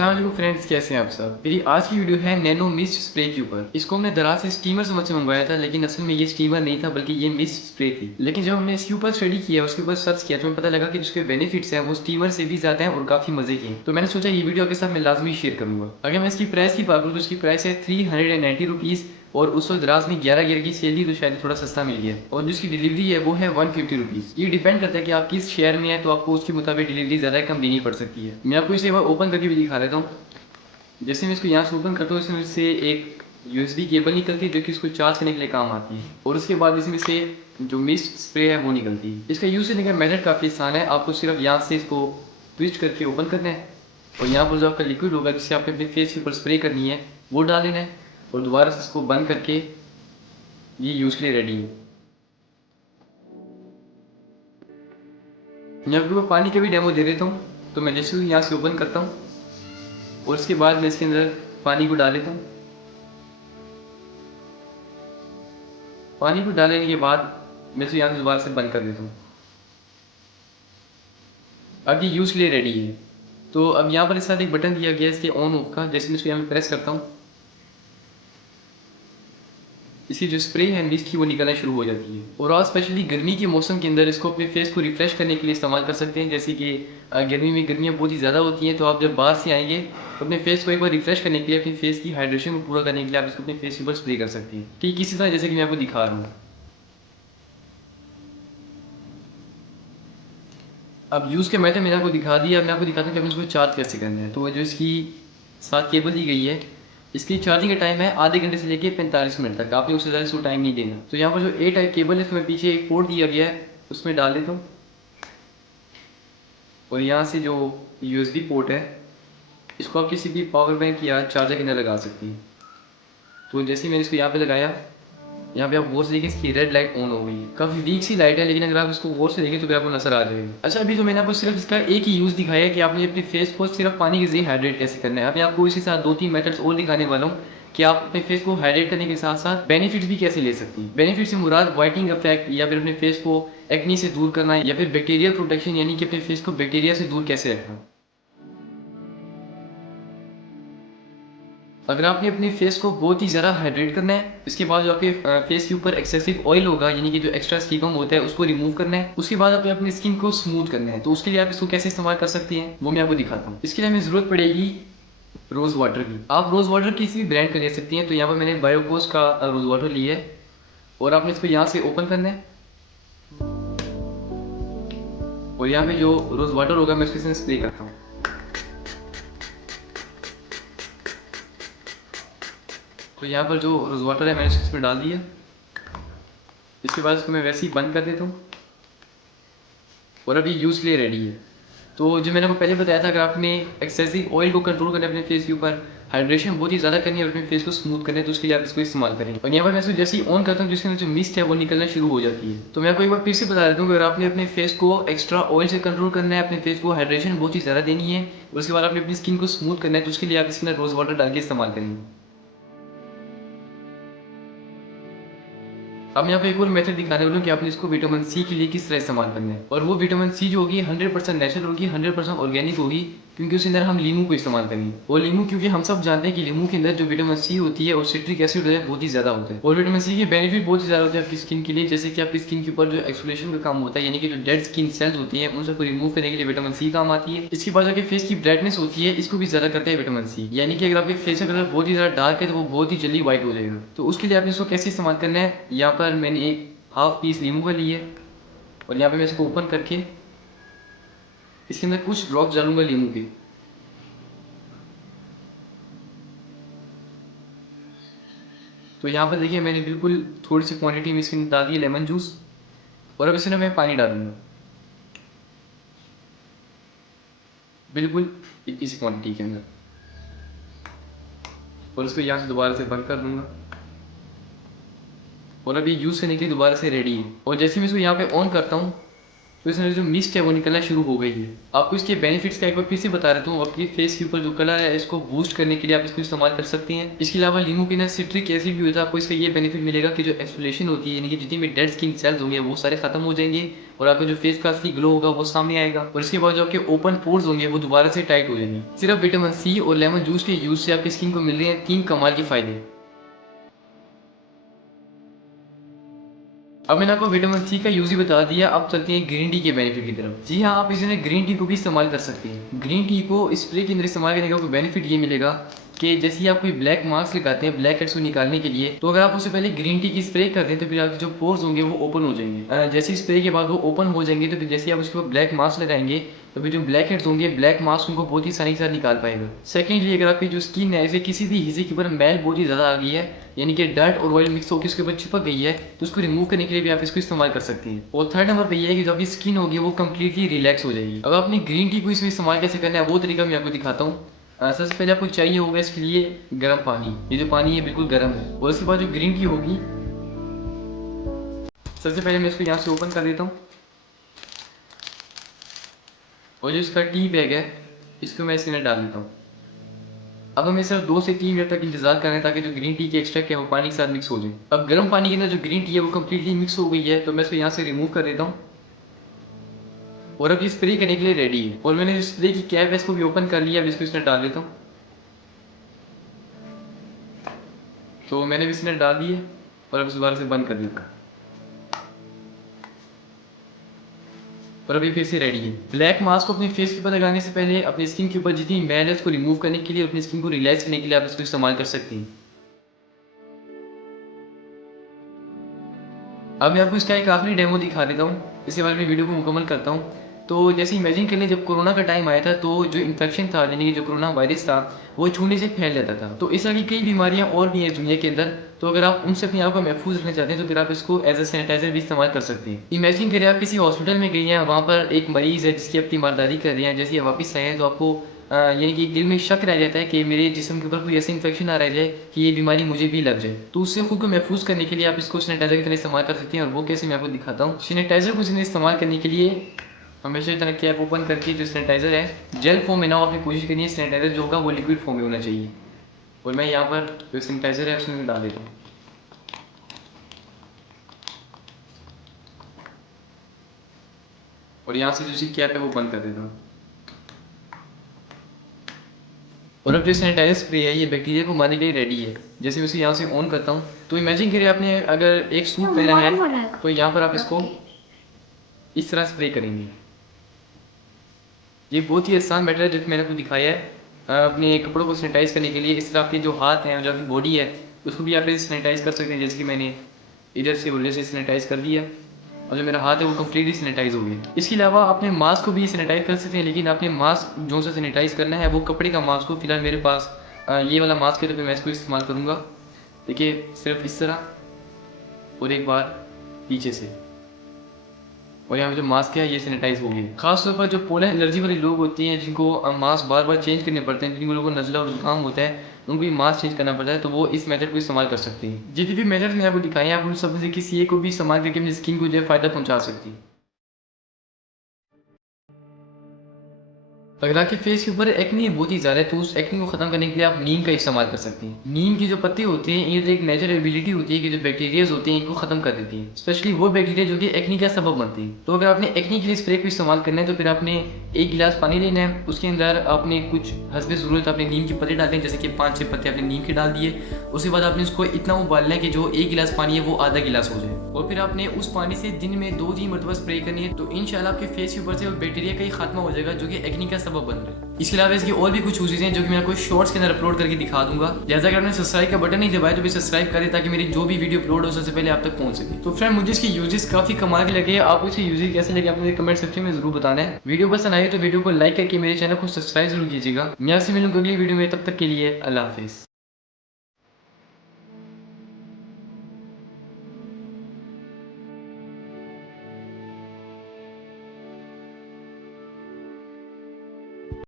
अस्सलाम वालेकुम फ्रेंड्स, कैसे हैं आप सब। मेरी आज की वीडियो है नैनो मिस्ट स्प्रे के ऊपर। इसको हमने दराज से स्टीमर समझ से मंगवाया था, लेकिन असल में ये स्टीमर नहीं था बल्कि ये मिस्ट स्प्रे थी। लेकिन जब हमने इसके ऊपर स्टडी किया, उसके ऊपर सर्च किया, तो हमें पता लगा कि जिसके बेनिफिट्स हैं वो स्टीमर से भी ज्यादा हैं और काफी मजे के हैं। तो मैंने सोचा ये वीडियो आपके साथ मैं लाजमी शेयर करूंगा। अगर मैं इसकी प्राइस की बात करूँ तो इसकी प्राइस है 390 रुपीज़ और उस वक्त दराज में 11 की सेल थी, तो शायद थोड़ा सस्ता मिल गया। और जिसकी डिलीवरी है वो है 150 रुपीज़। ये डिपेंड करता है कि आप किस शहर में है, तो आपको उसके मुताबिक डिलीवरी ज़्यादा कम देनी पड़ सकती है। मैं आपको इसे एक बार ओपन करके भी दिखा देता हूँ। जैसे मैं इसको यहाँ से ओपन करता हूँ, इसमें से एक यूएसबी केबल निकलती है जो कि इसको चार्ज करने के लिए काम आती है, और उसके बाद इसमें से जो मिस्ट स्प्रे है वो निकलती है। इसका यूज़ करने का मेथड काफ़ी आसान है। आपको सिर्फ यहाँ से इसको ट्विस्ट करके ओपन करना है, और यहाँ पर जो आपका लिक्विड होगा जिससे आपके अपने फेस के ऊपर स्प्रे करनी है वो डाल देना है, और दोबारा से इसको बंद करके ये यूज़ के लिए रेडी है। मैं आपको पानी का भी डेमो दे देता हूँ। तो मैं जैसे यहाँ से ओपन करता हूँ और उसके बाद मैं इसके अंदर पानी को डाल देता हूँ। पानी को डालने के बाद मैं इसे यहाँ से दोबारा से बंद कर देता हूँ। अब ये यूज़ के लिए रेडी है। तो अब यहाँ पर इस साथ एक बटन दिया गया है इसके ऑन ऑफ का। जैसे मैं इसको यहाँ पे प्रेस करता हूँ, इसकी जो स्प्रे है मिस्ट की वो निकलना शुरू हो जाती है। और आज स्पेशली गर्मी के मौसम के अंदर इसको अपने फेस को रिफ्रेश करने के लिए इस्तेमाल कर सकते हैं। जैसे कि गर्मी में गर्मियाँ बहुत ही ज़्यादा होती हैं, तो आप जब बाहर से आएंगे तो अपने फेस को एक बार रिफ्रेश करने के लिए, अपनी फेस की हाइड्रेशन को पूरा करने के लिए आप इसको अपने फेस के ऊपर स्प्रे कर सकते हैं। ठीक इसी तरह जैसे कि मैं आपको दिखा रहा हूँ। अब यूज़ के मेथड मैंने आपको दिखा दिया। अब मैं आपको दिखाता हूँ कि अपने इसको चार्ज कैसे करना है। तो जो इसकी साथ केबल दी गई है, इसकी चार्जिंग का टाइम है आधे घंटे से लेकर 45 मिनट तक। आपने उससे ज़्यादा इसको टाइम नहीं देना। तो यहाँ पर जो ए टाइप केबल है इसमें पीछे एक पोर्ट दिया गया है, उसमें डाल देता हूँ, और यहाँ से जो यूएसबी पोर्ट है इसको आप किसी भी पावर बैंक या चार्जर के अंदर लगा सकती हैं। तो जैसे ही मैंने इसको यहाँ पे लगाया, यहाँ पे आप गौर से देखिए इसकी रेड लाइट ऑन हो गई है। काफ़ी वीक सी लाइट है, लेकिन अगर आप इसको गौर से देखें तो फिर आपको नजर आ जाएगी। अच्छा, अभी जो मैंने आपको सिर्फ इसका एक ही यूज़ दिखाया है कि आपने अपने फेस को सिर्फ पानी के जरिए हाइड्रेट कैसे करना है। अब मैं आपको इसी साथ 2-3 मेथड्स और दिखाने वाला हूँ कि आप अपने फेस को हाइड्रेट करने के साथ साथ बेनिफिट्स भी कैसे ले सकती हैं। बेनिफिट से मुराद वाइटनिंग इफेक्ट, या फिर अपने फेस को एक्नी से दूर करना है, या फिर बैक्टीरियल प्रोटेक्शन, यानी कि अपने फेस को बैक्टीरिया से दूर कैसे रखना। अगर आपने अपने फेस को बहुत ही ज़्यादा हाइड्रेट करना है, इसके बाद जो आपके फेस के ऊपर एक्सेसिव ऑयल होगा, यानी कि जो एक्स्ट्रा सीबम होता है उसको रिमूव करना है। उसके बाद आपने अपनी स्किन को स्मूथ करना है। तो उसके लिए आप इसको कैसे इस्तेमाल कर सकती हैं वो मैं आपको दिखाता हूँ। इसके लिए हमें ज़रूरत पड़ेगी रोज़ वाटर की। आप रोज़ वाटर किसी भी ब्रांड का ले सकती हैं। तो यहाँ पर मैंने बायोकोस का रोज़ वाटर लिया है, और आपने इसको यहाँ से ओपन करना है, और यहाँ पे जो रोज़ वाटर होगा मैं उसके साथ स्प्रे करता हूँ। तो यहाँ पर जो रोज़ वाटर है मैंने इसमें डाल दिया। इसके बाद इसको मैं वैसे ही बंद कर देता हूँ, और अभी यूज़ के लिए रेडी है। तो जो मैंने आपको पहले बताया था, अगर आपने एक्सेसिव ऑयल को कंट्रोल करना है अपने फेस के ऊपर, हाइड्रेशन बहुत ही ज़्यादा करनी है और अपने फेस को स्मूथ करना है, तो उसके लिए आप इसको इस्तेमाल करें। और यहाँ पर मैं इसको जैसे ही ऑन करता हूँ, जिसके अंदर जो मिस्ट है वो निकलना शुरू हो जाती है। तो मैं आपको एक बार फिर से बता देता हूँ कि अगर आपने अपने फेस को एक्स्ट्रा ऑयल से कंट्रोल करना है, अपने फेस को हाइड्रेशन बहुत ही ज़्यादा देनी है, और उसके बाद आपने अपनी स्किन को स्मूथ करना है, तो उसके लिए आप इसके अंदर रोज़ वाटर डाल के इस्तेमाल करेंगे। अब यहाँ पे एक और मेथड दिखाने वाला हूँ कि आपने इसको विटामिन सी के लिए किस तरह इस्तेमाल करना है। और वो विटामिन सी जो होगी 100% नेचुरल होगी, 100% ऑर्गेनिक होगी, क्योंकि उसके अंदर हम लीमू को इस्तेमाल करेंगे। और लीमू, क्योंकि हम सब जानते हैं कि लीमू के अंदर जो विटामिन सी होती है और सिट्रिक एसिड होता है बहुत ही ज़्यादा होता है। और विटामिन सी के बेनिफिट बहुत ही ज़्यादा होते हैं आपकी स्किन के लिए। जैसे कि आपकी स्किन के ऊपर जो एक्सफोलिएशन का काम होता है, यानी कि जो डेड स्किन सेल्स होती हैं उन सबको रिमूव करने के लिए विटामिन सी काम आती है। इसके बाद आपके फेस की ब्राइटनेस होती है, इसको भी ज़्यादा करता है विटामिन सी। यानी कि अगर आपके फेस का कलर बहुत ही ज़्यादा डार्क है तो वो बहुत ही जल्दी व्हाइट हो जाएगा। तो उसके लिए आपने इसको कैसे इस्तेमाल करना है, यहाँ पर मैंने एक हाफ पीस नींबू का लिए, और यहाँ पे मैं इसको ओपन करके इसके अंदर कुछ ड्रॉप डालूंगा नींबू के। तो यहाँ पर देखिए मैंने बिल्कुल थोड़ी सी क्वांटिटी में इसके अंदर डाल दी है लेमन जूस, और अब इसमें मैं पानी डालूंगा बिल्कुल इतनी सी क्वांटिटी के अंदर, और उसको यहाँ से दोबारा से बंद कर दूंगा, और अब ये यूज़ करने के लिए दोबारा से रेडी है। और जैसे मैं इसको यहाँ पे ऑन करता हूँ, तो इसमें जो मिस्ट है वो निकलना शुरू हो गई है। आपको इसके बेनिफिट्स का एक बार फिर से बता देता हूँ। आपकी फेस के ऊपर जो कलर है इसको बूस्ट करने के लिए आप इसको इस्तेमाल कर सकती हैं। इसके अलावा लीमू के अंदर सिट्रिक एसिड भी होता है। आपको इसका ये बेनिफिट मिलेगा कि जो एक्सफोलिएशन होती है, यानी कि जितनी भी डेड स्किन सेल्स होंगे वो सारे खत्म हो जाएंगे और आपका जो फेस का असली ग्लो होगा वो सामने आएगा। और इसके बाद जो आपके ओपन पोर्स होंगे वो दोबारा से टाइट हो जाएंगे। सिर्फ विटामिन सी और लेमन जूस के यूज से आपकी स्किन को मिल रहे हैं 3 कमाल के फायदे। अब मैंने आपको विटामिन सी का यूज ही बता दिया। अब चलते हैं ग्रीन टी के बेनिफिट की तरफ। जी हाँ, आप इसमें ग्रीन टी को भी इस्तेमाल कर सकते हैं। ग्रीन टी को स्प्रे के अंदर इस्तेमाल करने का कोई बेनिफिट ये मिलेगा कि जैसे ही आप कोई ब्लैक मार्क्स लगाते हैं ब्लैक हेड्स को निकालने के लिए, तो अगर आप उससे पहले ग्रीन टी की स्प्रे करते हैं तो फिर आपके जो पोर्स होंगे वो ओपन हो जाएंगे। जैसे स्प्रे के बाद वो ओपन हो जाएंगे तो फिर जैसे ही आप उसके ऊपर ब्लैक मास्क लगाएंगे तो फिर जो ब्लैक हेड्स होंगे ब्लैक मास्क उनको बहुत ही आसानी से निकाल पाएगा। सेकेंडली, अगर आपकी जो स्किन है इसे किसी भी हिस्से के ऊपर मैल बहुत ही ज़्यादा आ गई है, यानी कि डर्ट और ऑयल मिक्स होकर उसके ऊपर चिपक गई है, तो उसको रिमूव करने के लिए भी आप इसको इस्तेमाल कर सकती हैं। और थर्ड नंबर पे ये है कि जो आपकी स्किन होगी वो कम्प्लीटली रिलैक्स हो जाएगी। अब अपनी ग्रीन टी को इसमें इस्तेमाल कैसे करना है वो तरीका मैं आपको दिखाता हूँ। सबसे पहले आपको चाहिए होगा इसके लिए गर्म पानी। ये जो पानी है बिल्कुल गर्म है। और उसके बाद जो ग्रीन टी होगी, सबसे पहले मैं इसको यहाँ से ओपन कर देता हूँ और जो इसका टी बैग है इसको मैं इसके अंदर डाल देता हूँ। अब हमें सिर्फ 2 से 3 मिनट तक इंतजार करना है ताकि जो ग्रीन टी के एक्सट्रैक्ट है वो पानी के साथ मिक्स हो जाए। अब गर्म पानी के अंदर जो ग्रीन टी है वो कम्प्लीटली मिक्स हो गई है, तो मैं इसको यहाँ से रिमूव कर देता हूँ और अब ये स्प्रे करने के लिए रेडी है। और मैंने जो स्प्रे की कैप है इसको भी ओपन कर लिया। अब इसको इसमें डाल देता हूँ। तो मैंने भी इसमें डाल दी है और अब इस दोबारा से बंद कर देता हूँ और अभी फिर से रेडी है। ब्लैक मास्क को अपने फेस के ऊपर लगाने से पहले अपनी स्किन के ऊपर जितनी मैल है उसको रिमूव करने के लिए, अपनी स्किन को रिलैक्स करने के लिए आप इसको इस्तेमाल कर सकती हैं। अब मैं आपको इसका एक आखिरी डेमो दिखा देता हूँ, इसके बाद मैं वीडियो को मुकम्मल करता हूँ। तो जैसे इमेजिन कर लें जब कोरोना का टाइम आया था तो जो इन्फेक्शन था, यानी कि जो कोरोना वायरस था वो छूने से फैल जाता था। तो इस तरह की कई बीमारियाँ और भी हैं दुनिया के अंदर। तो अगर आप उनसे अपने आप को महफूज रखना चाहते हैं तो फिर आप इसको एज ए सैनिटाइजर भी इस्तेमाल कर सकते हैं। इमेजिन करें आप किसी हॉस्पिटल में गई हैं, वहाँ पर एक मरीज़ है जिसकी आप तीमारदारी कर रहे हैं। जैसे आप वापस आए हैं तो आपको यानी कि दिल में शक रह जाता है कि मेरे जिस्म के ऊपर कोई ऐसी इन्फेक्शन ना रह जाए कि ये बीमारी मुझे भी लग जाए। तो उससे खुद को महफूज करने के लिए आप इसको सैनिटाइजर की तरह इस्तेमाल कर सकते हैं। और वो कैसे मैं आपको दिखाता हूँ। सैनिटाइजर को इस्तेमाल करने के लिए हमेशा इस तरह कैप ओपन करके जो सैनिटाइजर है जेल फॉर्म में ना हो, आपने कोशिश करनी है सैनिटाइजर जो होगा वो लिक्विड फॉर्म में होना चाहिए। और मैं यहाँ पर जो सैनिटाइजर है उसमें डाल देता हूँ और यहाँ से जो उसकी कैप है वो बंद कर देता हूँ। और अब जो सैनिटाइजर स्प्रे है ये बैक्टीरिया को मारने के लिए रेडी है। जैसे मैं इसे यहाँ से ऑन करता हूँ तो इमेजिन करिए आपने अगर एक सूट पहना है तो यहाँ पर आप इसको इस तरह स्प्रे करेंगे। ये बहुत ही आसान मेथड है जो कि मैंने आपको दिखाया है अपने कपड़ों को सैनिटाइज करने के लिए। इस तरह आपके जो हाथ हैं, जो आपकी बॉडी है, उसको भी आप सैनिटाइज कर सकते हैं। जैसे कि मैंने इधर से उधर से सैनिटाइज कर दिया और जो मेरा हाथ है वो कम्प्लीटली सैनिटाइज हो गया। इसके अलावा अपने मास्क को भी सैनिटाइज कर सकते हैं, लेकिन आपने मास्क जो से सैनिटाइज करना है वो कपड़े का मास्क हो। फिलहाल मेरे पास ये वाला मास्क है तो फिर मैं इसको इस्तेमाल करूँगा। देखिए सिर्फ इस तरह और एक बार पीछे से, और यहाँ पे जो मास्क है ये सैनिटाइज हो गई। खासतौर पर जो पोलर एलर्जी वाले लोग होते हैं जिनको मास्क बार बार चेंज करने पड़ते हैं, जिन लोगों को नज़ला और जुकाम होता है उनको भी मास्क चेंज करना पड़ता है, तो वो इस मेथड को इस्तेमाल कर सकते हैं। जितने भी मेथड मैंने आपको दिखाए हैं आप उन सब में से किसी एक को भी इस्तेमाल करके अपनी स्किन को जो है फ़ायदा पहुँचा सकती है। अगर आपके फेस के ऊपर एक्नी बहुत ही ज़्यादा है तो उस एक्नी को ख़त्म करने के लिए आप नीम का इस्तेमाल कर सकते हैं। नीम की जो पत्ते होते हैं ये एक नेचुरल एबिलिटी होती है कि जो बैक्टीरियाज होते हैं इनको ख़त्म कर देती है, स्पेशली वो बैक्टीरिया जो कि एक्नी का सबब बनती है। तो अगर आपने एक्नी के लिए स्प्रे को इस्तेमाल करना है तो फिर आपने 1 गिलास पानी लेना है, उसके अंदर आपने कुछ हस्बे ज़रूरत अपने नीम के पत्ते डालने हैं, जैसे कि 5-6 पत्ते आपने नीम के डाल दिए। उसके बाद आपने उसको इतना उबालना है कि जो 1 गिलास पानी है वो आधा गिलास हो जाए, और फिर आपने उस पानी से दिन में 2-3 मरतबा स्प्रे करनी है। तो इंशाल्लाह आपके फेस के ऊपर से बैक्टीरिया का ही खात्मा हो जाएगा जो कि एक्नी का सबब बन रहा है। इसके अलावा इसकी और भी कुछ यूजेज हैं जो कि मैं आपको शॉर्ट्स के अंदर अपलोड करके दिखा दूंगा। जैसा कि आपने सब्सक्राइब का बटन नहीं दबाया तो भी सब्सक्राइब करें ताकि मेरी जो भी वीडियो अपलोड हो सबसे पहले आप तक पहुंच सके। तो फ्रेंड मुझे इसके यूजेस काफी कमाल के लगे। आपको इसके यूजेस कैसे लगे आपने कमेंट सेक्शन में जरूर बताना है। वीडियो पसंद आए तो वीडियो को लाइक करके मेरे चैनल को सब्सक्राइब जरूर कीजिएगा। मैं आपसे मिलूंगा अगली वीडियो में, तब तक के लिए अल्लाह हाफिज़।